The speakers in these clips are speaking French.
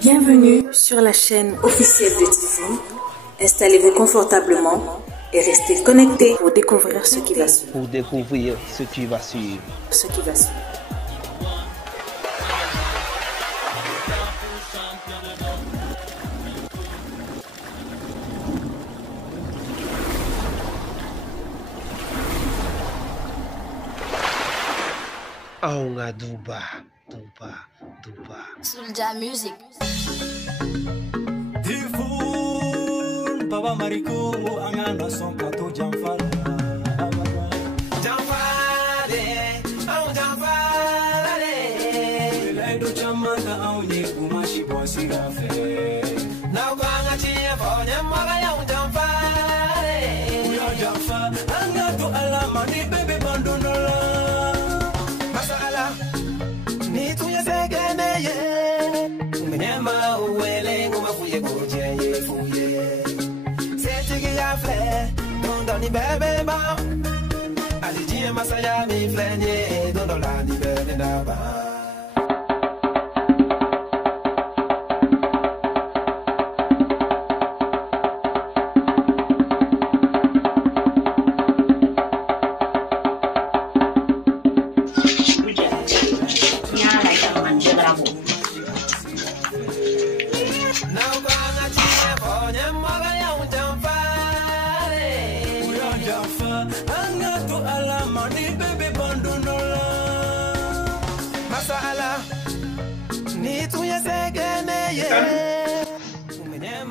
Bienvenue sur la chaîne officielle de Typhoon. Installez-vous confortablement et restez connectés pour découvrir ce qui va suivre. Aunga duba. Sulja Music. Typhoon, Baba Mariko, angana son kato jamfal. Jamfale, au jamfale. Laido jamanda au ni kumashi bosi gafe. Na kwanga chia fonya maga ya jamfale. Uya jamfa, anga tu alama ni baby bandonola. Masala. Ni tuya segene ye, mnyama uwele ngoma fuye koje ye fuye. Setigi ya fle, dondo ni bebe ba. Alijie masaya mi flenye, dondo la ni bebe na ba.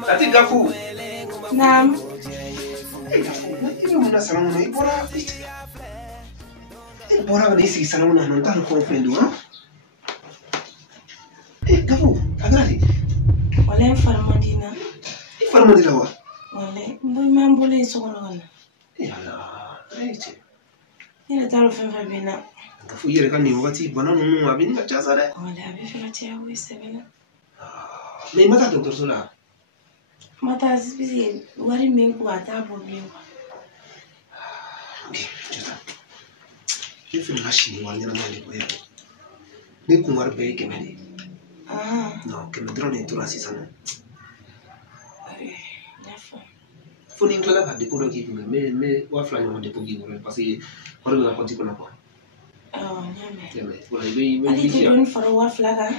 Ati gafu. Naam. Ini muna salamu na ibora. Ibora ga isi salamu na non tan ko fendu ha. Gafu, agali. Wala farmadina. Farmadina wa. Wala, mboy mambole sokono. Yala, aiche. Ina taro fenfa bina. Gafu yere kan ni wakati bana nunu abini ngachaza de. Wala abi fela ya wese bina. Me mata doctor Sola. Mata sisi wari mengu atabo biwa. Okay, just. If you nashi ni wanya na mali kwa yako. Ni kumar be kemeni. No, que me drone tu la sisana. Nafa. Funi ngala ka depo ki me wa fla ni depo ki ngore parce que ore na konti kona ko. Nyame. Nyame. Wala be Ali ti don faro wa flaga.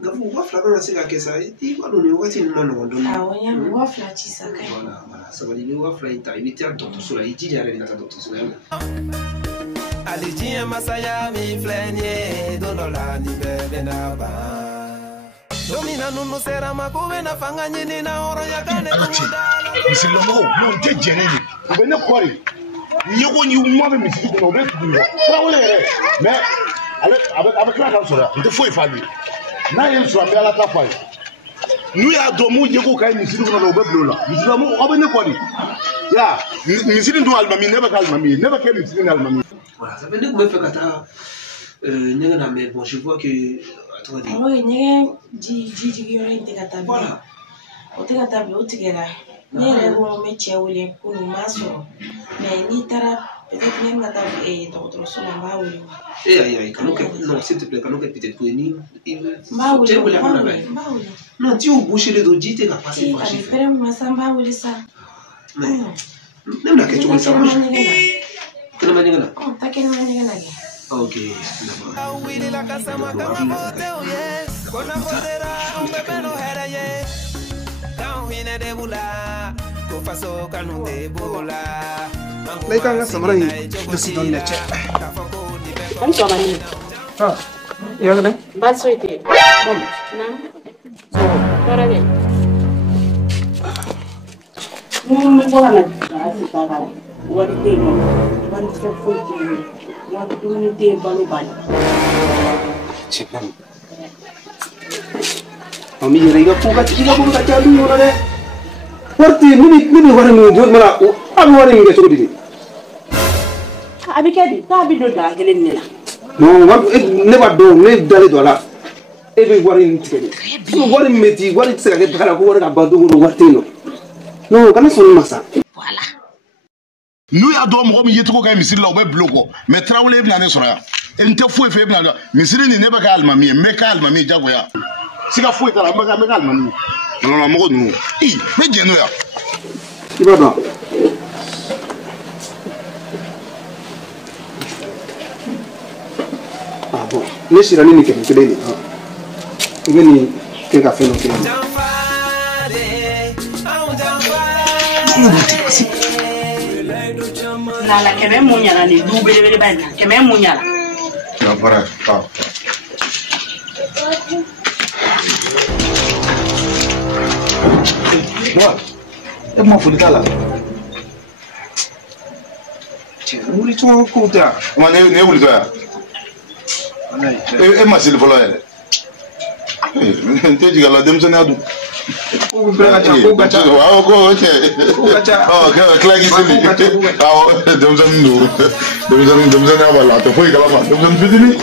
Gafu wa fla kana sika kesa I wadu ni wakati ni mono ndo. Nyame wa fla chisa kai. Wala sababu ni wa fla ita ibiti ya Dr. Sola iji ya rega Dr. Sola. Alijie masaya mi flenye, dondo la ni bebe na ba. Domina nunu sera makuwe na fanga nyini na oro ya kane kumudala. Misilomo, non te jeneni. Ubene kwari. Nyoko nyu mwabe misiki kuno be kuno. Kwa wole re. Mais avec la comme ça, il te faut effacer. Na yen so amela ta fai. Nu ya domu nyeko kai misiki kuno be blola. Misilomo obene kwari. Ya, misiki ndo albami never calmami, never came misiki albami. Voilà, ça veut dire que me fait kata n'enga mais bon je vois que toi dis. Oui, n'enga ji yore integata. Voilà. Otegata be otigera. Nere wo meche wule kunu maso. Mais ni tara peut-être même ngata Dr. Sola ba wule. Aïe, non, s'il te plaît, peut-être que ni. Non, tu as bouché le dos, tu as passé par chez toi. Mais, même la question de ça, Kena maningana? Oh, tak kena maningana lagi. Okay. Leka nga samrai desi don leche. Kan coba ni. Ah, iya kan? Baso itu. Bom. Nam. So, caranya. Mau buat apa? Asik tak? Wanita ini, wanita fuji, wanita baru banyak. Cipam. Kami jadi puka jadi orang deh. Warti ini orang menjual mana? Abi orang yang cuci ini. Abi kadi, tapi dulu dah kalian ni lah. No, never do, dari dola. Orang yang cuci. Orang meti, orang sekarang kalau orang abang tu orang warti no. No, karena sulit masa. Nous y'a dɔn mɔgɔ min ye cogo ka misiri la u bɛ bilo kɔ mais Traoré bɛna ne sɔrɔ yan n tɛ foyi fɛ e bɛna misiri nin ne bɛ kɛ alimami ye n bɛ kɛ alimami ye jagoya siga foyi t'a la n bɛ kɛ alimami ye nɔnɔ mɔgɔ ninnu i ne jɛn n'o yan i b'a dɔn ah bon ne sera ni nin kɛmɛ kelen de i bɛ nin kɛ ka fɛn dɔ kɛ Lala kɛmɛ mun ɲana ni du belebeleba in na kɛmɛ mun ɲana Janfara wa e ma foli t'a la cɛ wuli cogo kow tɛ ma ne wulitɔ yan e ma seli fɔlɔ yɛrɛ n tɛ jigin a la denmisɛnniya dun ko bɛɛ ka ca ko ka ca awɔ ko cɛ ko ka ca tilaki seli awɔ denmisɛnnin don denmisɛnniya b'a la a tɛ foyi kalama denmisɛnnin fitinin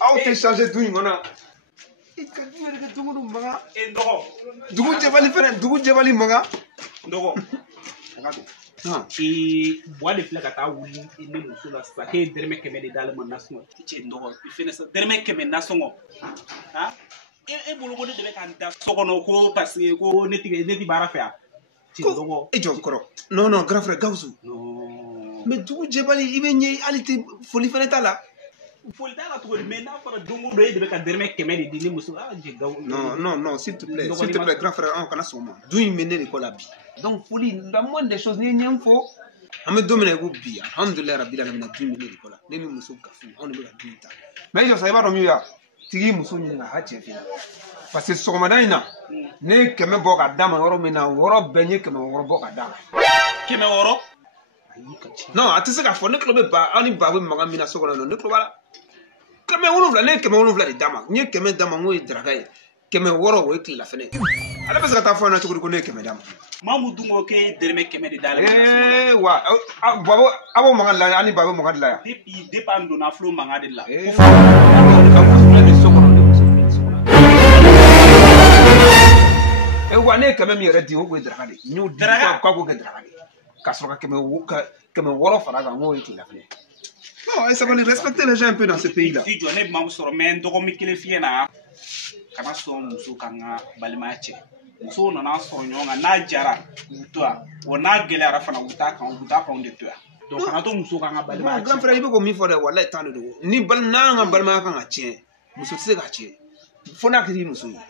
aw tɛ changer du in kɔnɔ dugu jɛbali fɛnɛ dugu jɛbali maga dɔgɔ buwa de filɛ ka taa wuli ne muso la sisan k'e dɛrɛmɛ 100 de d'ale ma nasɔngɔ cɛ dɔgɔ i fɛnɛ sa dɛrɛmɛ 100 nasɔngɔ e bolo ko ne de bɛ ka n da so kɔnɔ ko parce que ko ne ti baara fɛ yan cɛ dɔgɔ e jɔ kɔrɔ non grand frère Gawusu mais dugu jɛbali i bɛ ɲɛ hali tɛ foli fɛnɛ t'a la foli t'a la cogo di mais n'a fɔra don o don e de bɛ ka dɛrɛmɛ 100 de di ne muso jɛ Gawusu non s'il te plaît grand frère an kana sɔn o ma du in bɛ ne de kɔ la bi donc foli la moindre des choses ni ɲɛ n fɔ an bɛ don min na i ko bi alhamdulilayi rabbil alamin du in bɛ ne de kɔ la ne ni muso gafu anw de bɛ ka du in ta mais i jɔ sa i b'a dɔn min ya tigi muso ɲininka a ka cɛ fɛ parce que sɔgɔmada in na ne ye 100 bɔ ka d'a ma yɔrɔ min na wɔɔrɔ bɛɛ n ye 100 bɔ ka d'a ma 100 non a tɛ se k'a fɔ ne tulo bɛ ba aw ni ba bɛ makan min na so kɔnɔ ne tulo b'a la 7 ne ye 7 de d'a ma n ye 100 d'a ma n ko ye daraka ye 600 o ye tilelafana ye ale bɛ se ka taa fɔ n na cogo di ko ne ye 100 d'a ma Mamu dungo ke dɛrɛmɛ 100 de d'ale wa babo abo magan la ani babo magan la depuis an donna flo magan de la wa ne kɛmɛ min yɛrɛ di o ko daraka de n y'o di ka ko kɛ daraka de ka sɔrɔ ka 600 fara kan n k'o ye tilelafana ye non ça va les respecter les gens un peu dans ce pays là i jɔ ne mamu sɔrɔ mais dɔgɔmi kelen fiyɛ na kana sɔn muso ka n ka balimaya cɛ muso nana sɔrɔ ɲɔgɔn kan n'a jara u to yan wa n'a gɛlɛyara fana u t'a kan de to yan donc kana to muso ka n ka balimaya cɛ grand frère i bɛ k'o min fɔ dɛ walayi tan de don ni n'an ka balimaya kan ka tiɲɛ muso tɛ se ka tiɲɛ fo n'a kɛra i muso ye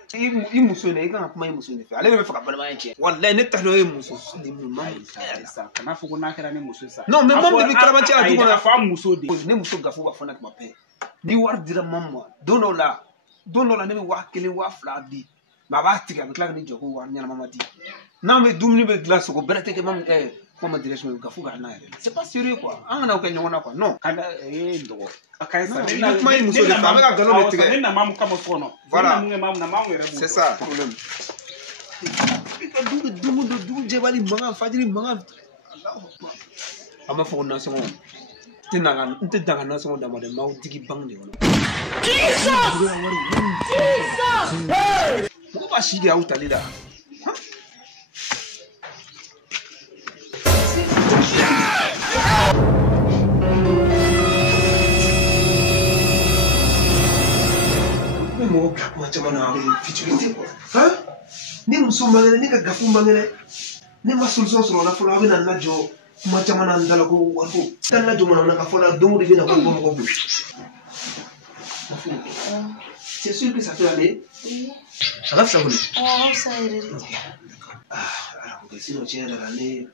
i muso in i kan ka kuma i muso in fɛ ale de bɛ fɛ ka balimaya tiɲɛ walayi ne ta dɔn e muso de sa kana fɔ ko n'a kɛra ne muso sa non mais mamu de bɛ kalabanciya la du kɔnɔ a fɔ a muso de ne muso gafu b'a fɔ ne kuma bɛɛ ni wari dira mamu ma don dɔw la ne bɛ 1000 2000 di mais a b'a tigɛ a bɛ tila ka ne jɔ ko wari ɲɛnama ma di n'an bɛ dumuni bɛ dilan sogo bɛrɛ tɛ kɛ mamu comment dirais-je gafu ka n'a yɛrɛ c'est pas sérieux quoi an kana o kɛ ɲɔgɔn na quoi non dɔgɔ a ka ɲi sa ne kuma ye muso de fɛ an bɛ ka nkalon de tigɛ ne na mamu kama so kɔnɔ voilà mamu yɛrɛ c'est ça problème i ka dugu jɛbali mankan fajiri mankan an b'a fɔ ko nasɔngɔ n tɛ daga nasɔngɔ d'a ma dɛ m'aw digi bange de kɔnɔ mɔgɔ b'a si kɛ aw tali la mɔgɔ bila kuma caman na futilité quoi ni muso man kɛnɛ ne ka gafu man kɛnɛ ne ma solution sɔrɔ o la fɔlɔ aw bɛ na n lajɔ kuma caman na n da la ko wariko taa n lajɔ mana na ka fɔ la don o don i bɛ na ko bɔ mɔgɔ bolo c'est sûr que ça peut aller ça va fisa bolo ok sinon tiɲɛ yɛrɛ la ne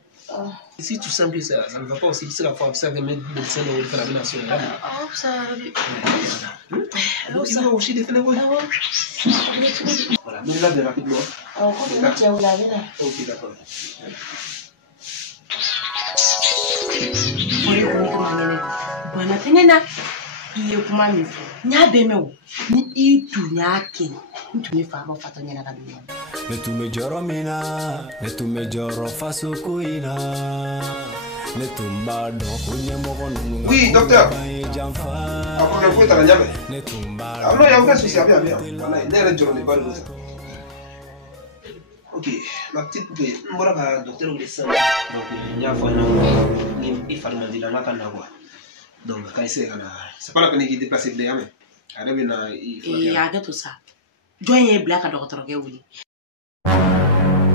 si tu sens que ça ne va pas aussi se ka fɔ a bɛ se ka kɛ médecin dɔw fana bɛ na se o la donc il doit aussi définir quoi voilà mais là de rapidement ok d'accord ne ka mangene bana tengena iye kuma mi fo nya be me o ni itu nya ke ntumi fa ba fata nya ka dunya ne tu me joro mina ne tu me joro faso kuina ne tu mba do kunye mo ko nu oui docteur on a fait ta nyame ne tu mba ah non il y a aucun souci bien voilà ne re joro ne pas le ça ok ma petite poupée mbora ka docteur de ça donc nya fa ni il faut me dire na kana quoi donc quand c'est pas la peine qu'il déplace de yame arabe na il y a tout ça joye black docteur ke wuli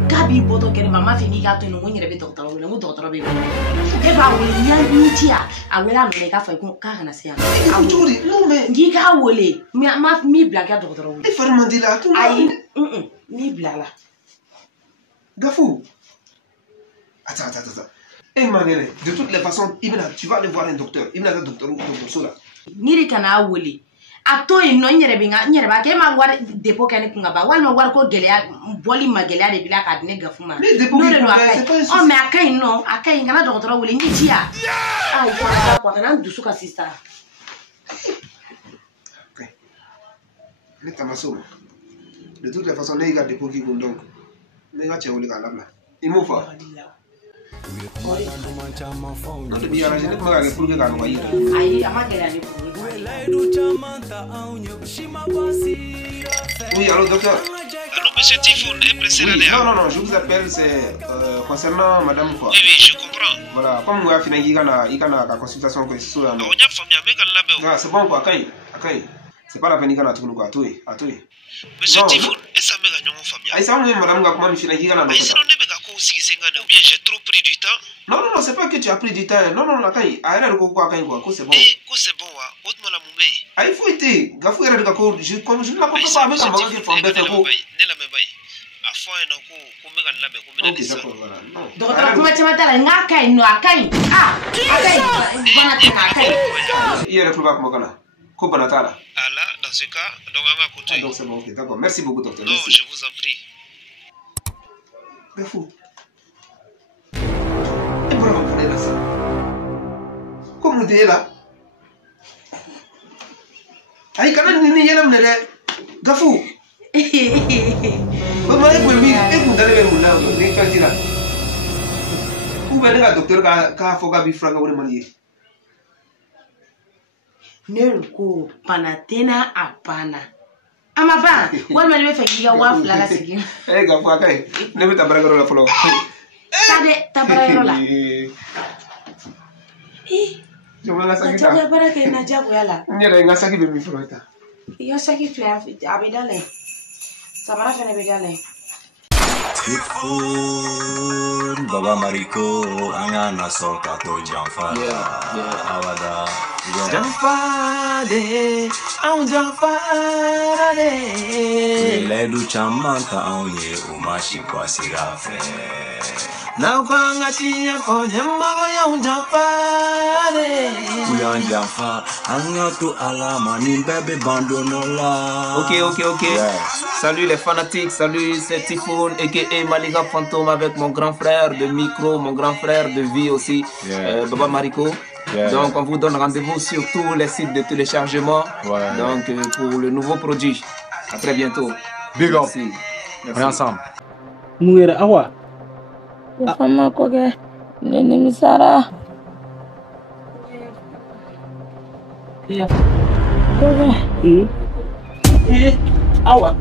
gabi bodo kere mama fini ga to no nyere be docteur wuli mo docteur be ke ba wuli nya ni tia awela no ka fa ko ka na se ya aujourd'hui non mais ngi ka wole mi black ga docteur wuli il faut me dire là tout ayi mi black la Gafou. Attends. Eh Mangele, de toutes les façons, tu vas aller voir un docteur. Il va un docteur ou docteur Sola. Niri kana wuli. Ato ino nyere binga nyere ba ke ma war depo kane kunga ba wal ma war ko gelea boli ma gelea de bila ka ne gafu ma. Mais depo no mais akai ngana docteur wuli ngi tia. Ai kwa kana dusu ka sister. OK. Ne tamaso. De toutes les façons, ne ga depo ki donc. Ne ga che wuli ka labla. Imo fa. Non de bien je ne peux pas pour que ga no yi. Ai ama gelea ni pour. Oui, allô docteur. Allô monsieur Tifoun, Non, je vous appelle, c'est concernant madame quoi. Oui, je comprends. Voilà, comme vous avez fini, il y a la consultation que c'est là. C'est bon quoi, Akai. C'est pas la peine qu'il y a tout quoi, toi. Monsieur Tifoun, est-ce que vous avez famille? Aïe, ça madame comment il finit la bien j'ai trop pris du temps. Non, c'est pas que tu as pris du temps. Non, Akai, arrête de quoi, c'est bon. C'est bon, haute-moi la moumé. Aïe, faut être, gafou est de quoi, je ne la comprends pas avec un magasin de femme bête. Ok, d'accord, voilà. Docteur, comment tu m'attends là? Akai, no Akai. Il y a le plus bas que moi. Voilà, dans ce cas, donc on va continuer. Donc c'est bon, ok, d'accord. Merci beaucoup, docteur. Non, je vous en prie. Gafou. Et vraiment, vous êtes là, ça. Comme vous êtes là. Aïe, quand même, vous êtes là, Gafou. Vous m'avez dit, vous allez me là, vous allez faire là. Vous venez à docteur, car faut que vous fassiez un manier. Nerko panatena apana. Amapa, wal mali be fakiga wa flala sigin. Gafou Akai, ne me tabaragaro la folo. Tade tabaragaro la. Je me la saki. Ta baraka na jago yala. Nyere nga saki be mi foloita. Yo saki fla abidale. Sabara fene bedale. Baba Mariko angana soka to jamfa awada jamfade au jamfade ledu chamanta aunye umashi kwa sirafe na kwanga tinya ko nyama ya jamfade uyan jamfa anga tu alama ni bebe bandonola. Ok. Yeah. Salut les fanatiques, salut c'est Tifoun aka Maliga Fantôme avec mon grand frère de micro, mon grand frère de vie aussi, Baba Mariko. Donc on vous donne rendez-vous sur tous les sites de téléchargement. Donc pour le nouveau produit. À très bientôt. Big up. Merci. On est ensemble. Mourir awa. Fama koke nene misara. Awa.